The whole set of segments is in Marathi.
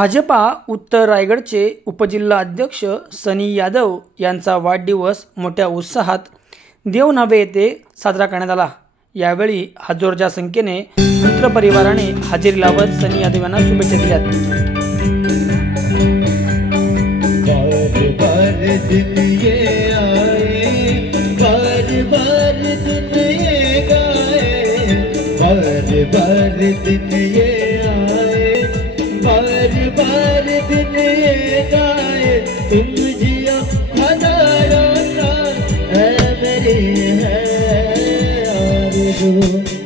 भाजपा उत्तर रायगडचे उपजिल्हा अध्यक्ष सनी यादव यांचा वाढदिवस मोठ्या उत्साहात देवनावे येथे साजरा करण्यात आला. यावेळी हजोरच्या संख्येने मित्रपरिवाराने हजेरी लावत सनी यादव यांना शुभेच्छा दिल्या You.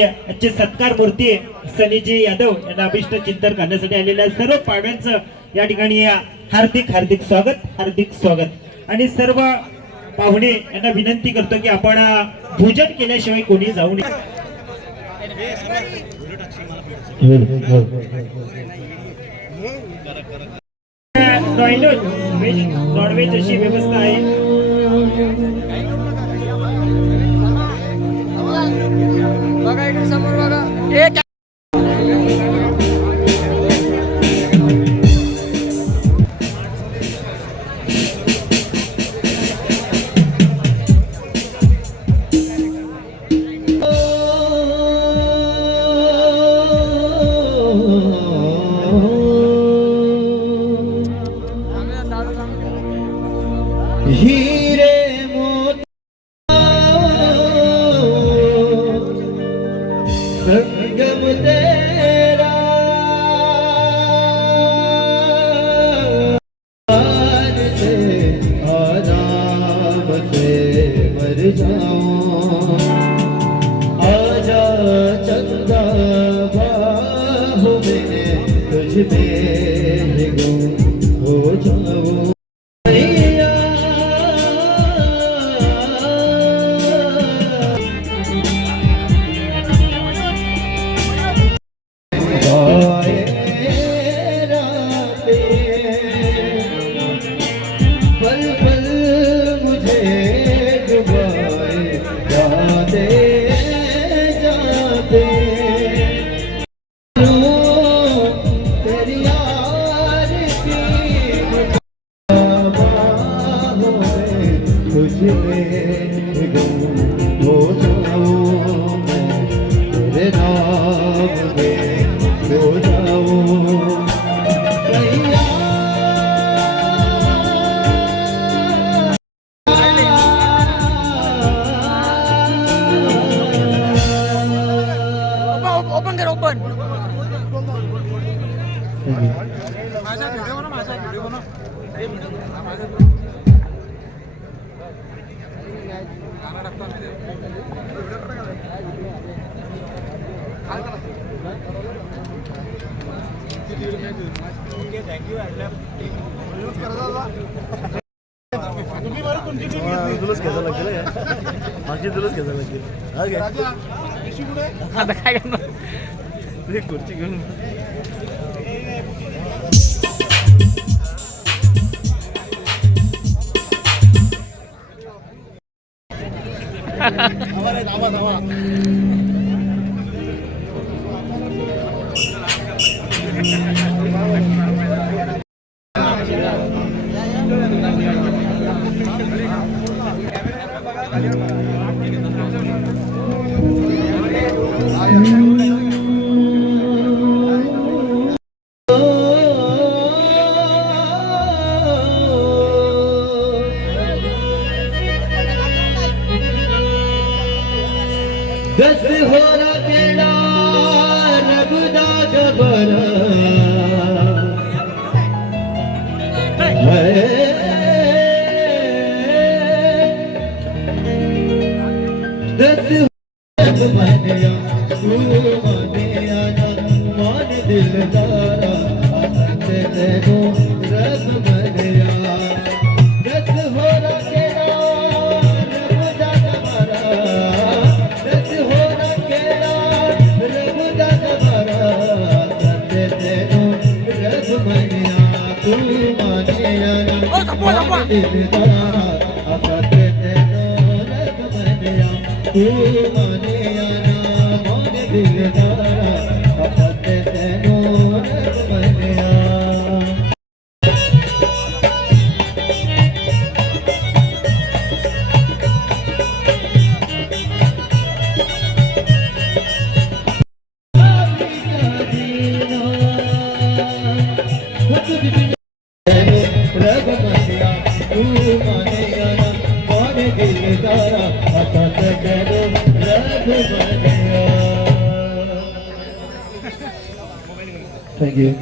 आजचे सत्कार मूर्ती सनीजी यादव यांना अभिष्ट चिंतन करण्यासाठी आलेल्या सर्व पाहुण्यांचं या ठिकाणी हार्दिक हार्दिक स्वागत हार्दिक स्वागत. आणि सर्व पाहुणे यांना विनंती करतो की आपण पूजन केल्याशिवाय कोणी जाऊ नये. म्हणजे नॉनव्हेज अशी व्यवस्था आहे. बघा इकडे समोर बघा. যাও तुलाच घ्यायला लागेल माझी तुलाच घ्यायला लागेल आता काय खुर्ची घेऊन Oh, શકીએ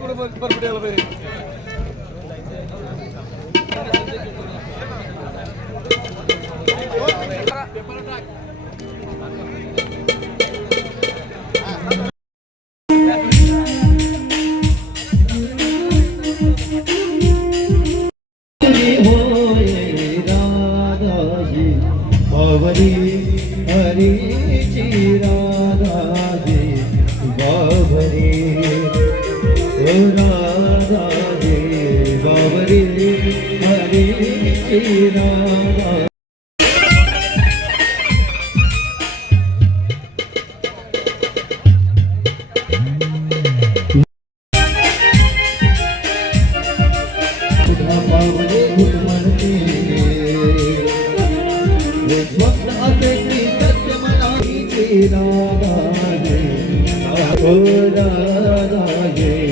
बरोबर बरोबर राधा जे बाबरे हरे राधा. राधा राधा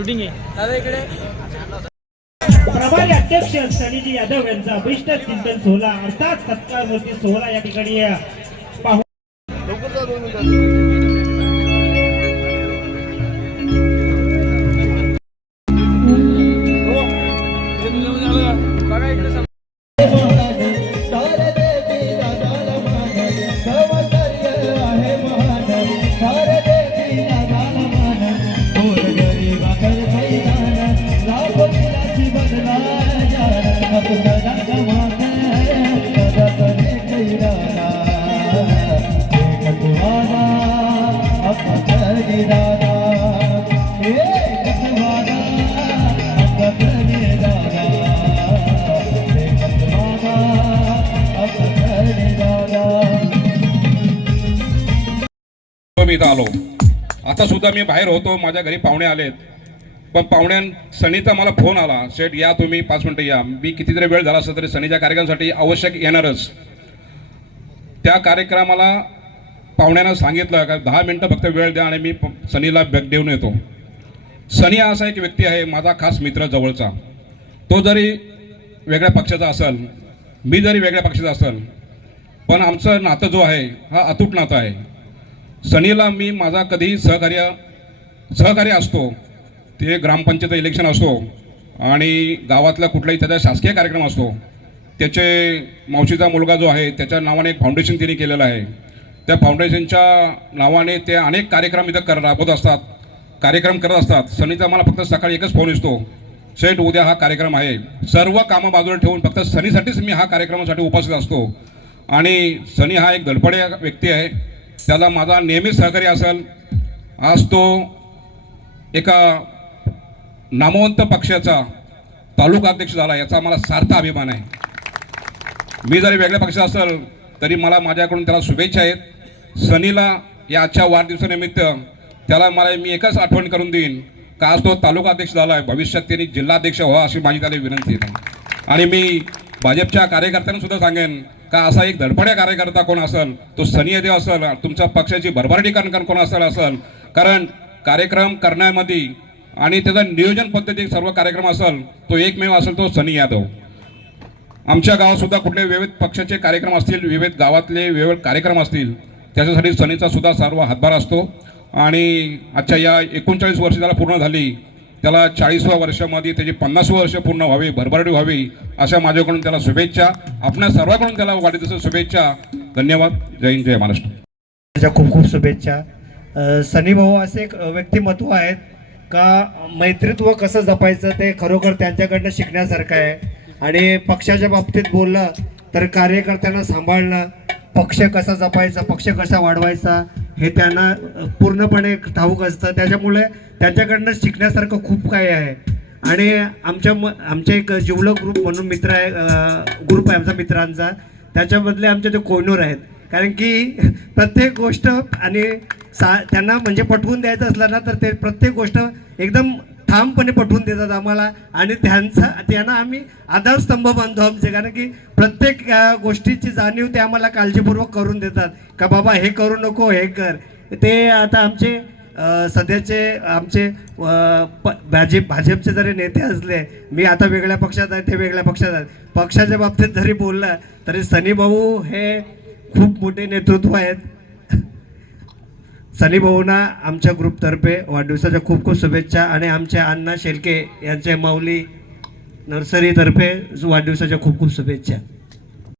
शूटिंग आहे. दादा इकडे. प्रभारी अध्यक्ष सनीजी यादव यांचा अभिष्ट चिंतन सोहळा अर्थात सत्कार मूर्ती सोहळा या ठिकाणी मी इथं आलो. आता सुद्धा मी बाहेर होतो माझ्या घरी पाहुणे आलेत. पण पाहुण्यां सनीचा मला फोन आला. शेठ या तुम्ही पाच मिनटं या. मी कितीतरी वेळ झाला असता तरी सनीच्या कार्यक्रमासाठी आवश्यक येणारच. त्या कार्यक्रमाला पाहुण्यानं सांगितलं का दहा मिनटं फक्त वेळ द्या आणि मी सनीला भेट देऊन येतो. सनी हा असा एक व्यक्ती आहे माझा खास मित्र जवळचा. तो जरी वेगळ्या पक्षाचा असेल मी जरी वेगळ्या पक्षाचा असेल पण आमचं नातं जो आहे हा अतूट नातं आहे. सनीला मी माझा कधीही सहकार्य सहकार्य असतो. ते ग्रामपंचायत इलेक्शन असो आणि गावातला कुठलाही त्याचा शासकीय कार्यक्रम असतो त्याचे मावशीचा मुलगा जो आहे त्याच्या नावाने एक फाउंडेशन तिने केलेलं आहे. त्या फाउंडेशनच्या नावाने ते अनेक कार्यक्रम इथं कर राबवत असतात. कार्यक्रम करत असतात. सनीचा मला फक्त सकाळी एकच फोन असतो सेठ उद्या हा कार्यक्रम आहे. सर्व कामं बाजूला ठेवून फक्त सनीसाठीच मी हा कार्यक्रमासाठी उपस्थित असतो. आणि सनी हा एक धडपडे व्यक्ती आहे. त्याला माझा नेहमीच सहकार्य असेल. आज तो एका नामवंत पक्षाचा तालुका अध्यक्ष झाला याचा मला सार्थ अभिमान आहे. मी जरी वेगळ्या पक्षात असेल तरी मला माझ्याकडून त्याला शुभेच्छा आहेत. सनीला या आजच्या वाढदिवसानिमित्त त्याला मला मी एकच आठवण करून देईन का आज तो तालुका अध्यक्ष झाला आहे. भविष्यात त्यांनी जिल्हाध्यक्ष व्हा अशी माझी त्याला विनंती आहे. आणि मी भाजपच्या कार्यकर्त्यांना सुद्धा सांगेन का असा एक धडपड्या कार्यकर्ता कोण असेल तो सनी असेल तुमच्या पक्षाची भरभराटी करण कोण असेल असेल. कारण कार्यक्रम करण्यामध्ये आणि त्याचं नियोजन पद्धती सर्व कार्यक्रम असेल तो एकमेव असेल तो सनी यादव. आमच्या गावातसुद्धा कुठले विविध पक्षाचे कार्यक्रम असतील विविध गावातले विविध कार्यक्रम असतील त्याच्यासाठी सनीचा सुद्धा सर्व हातभार असतो. आणि आजच्या या एकोणचाळीस वर्ष त्याला पूर्ण झाली त्याला चाळीसव्या वर्षामध्ये त्याची पन्नासवं वर्ष पूर्ण व्हावी भरभराटी व्हावी अशा माझ्याकडून त्याला शुभेच्छा. आपल्या सर्वांकडून त्याला वाढदिवसाच्या शुभेच्छा. धन्यवाद. जय हिंद जय महाराष्ट्र. त्याच्या खूप खूप शुभेच्छा. सनी भाऊ असे एक व्यक्तिमत्व आहेत का मैत्रित्व कसं जपायचं ते खरोखर त्यांच्याकडनं शिकण्यासारखं आहे. आणि पक्षाच्या बाबतीत बोललं तर कार्यकर्त्यांना सांभाळणं पक्ष कसा जपायचा पक्ष कसा वाढवायचा हे त्यांना पूर्णपणे ठाऊक असतं. त्याच्यामुळे त्यांच्याकडनं शिकण्यासारखं खूप काही आहे. आणि आमच्या म आमच्या एक जिवलक ग्रुप म्हणून मित्र आहे ग्रुप आहे आमचा मित्रांचा. त्याच्यामधले आमचे ते कोयनूर आहेत. कारण की प्रत्येक गोष्ट आणि सा त्यांना म्हणजे पटवून द्यायचं असलं ना तर ते प्रत्येक गोष्ट एकदम ठामपणे पटवून देतात आम्हाला. आणि त्यांचा त्यांना आम्ही आधारस्तंभ बांधतो आमचे कारण की प्रत्येक गोष्टीची जाणीव ते आम्हाला काळजीपूर्वक करून देतात. का बाबा हे करू नको हे कर. ते आता आमचे सध्याचे आमचे प- भाजप भाजपचे जरी नेते असले मी आता वेगळ्या पक्षात आहे ते वेगळ्या पक्षात आहेत. पक्षाच्या बाबतीत जरी बोललं तरी सनी भाऊ हे खूप मोठे नेतृत्व आहेत. सनी आमच्या ग्रुपतर्फे वाढदिवसाच्या खूप खूप शुभेच्छा आणि आमच्या अण्णा शेलके यांचे माऊली नर्सरीतर्फे वाढदिवसाच्या खूप खूप शुभेच्छा.